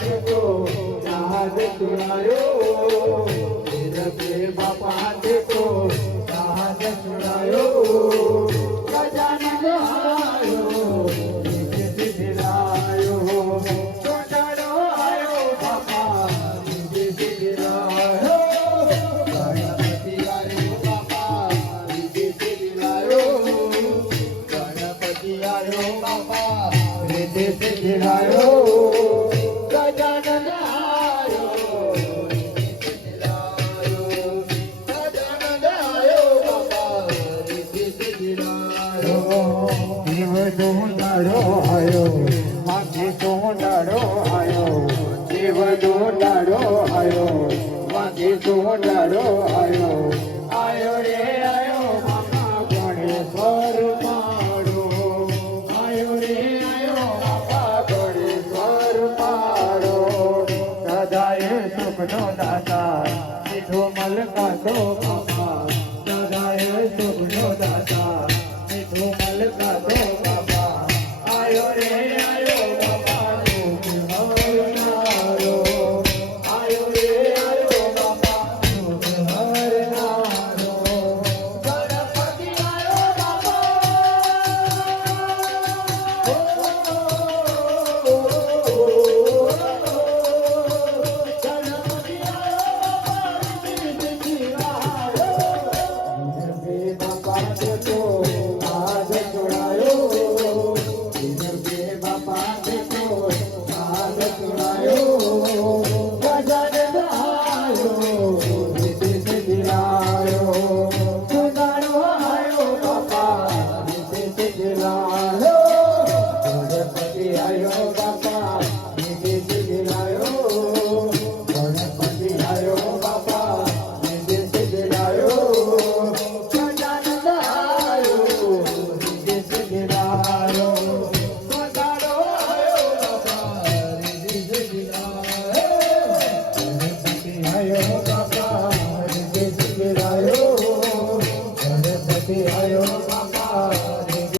देखो जहाज छुड़ायो के बापा देखो जहाज छुड़ायो गजानन आयो निधि दिलायो छोटाड़ो आयो बापा निधि दिलायो गणपति आयो बापा निधि दिलायो गणपति आयो बापा निधि दिलायो गजानन आयो ડાળો આયો માથે તો ડાળો આયો દેવનો ડાળો આયો માથે તો ડાળો આયો આયો રે આયો બાપા ગણેશ્વર મારો આયો રે આયો બાપા ગણેશ્વર મારો સદાય સુખનો દાતા મીઠો મલકાતો બાપા સદાય સુખનો દાતા મીઠો મલકાતો બાપા આયો રે આયો બાપા સુખ હરનારો આયો રે આયો બાપા સુખ હરનારો ગણપતિ આયો બાપા ગણપતિ આયો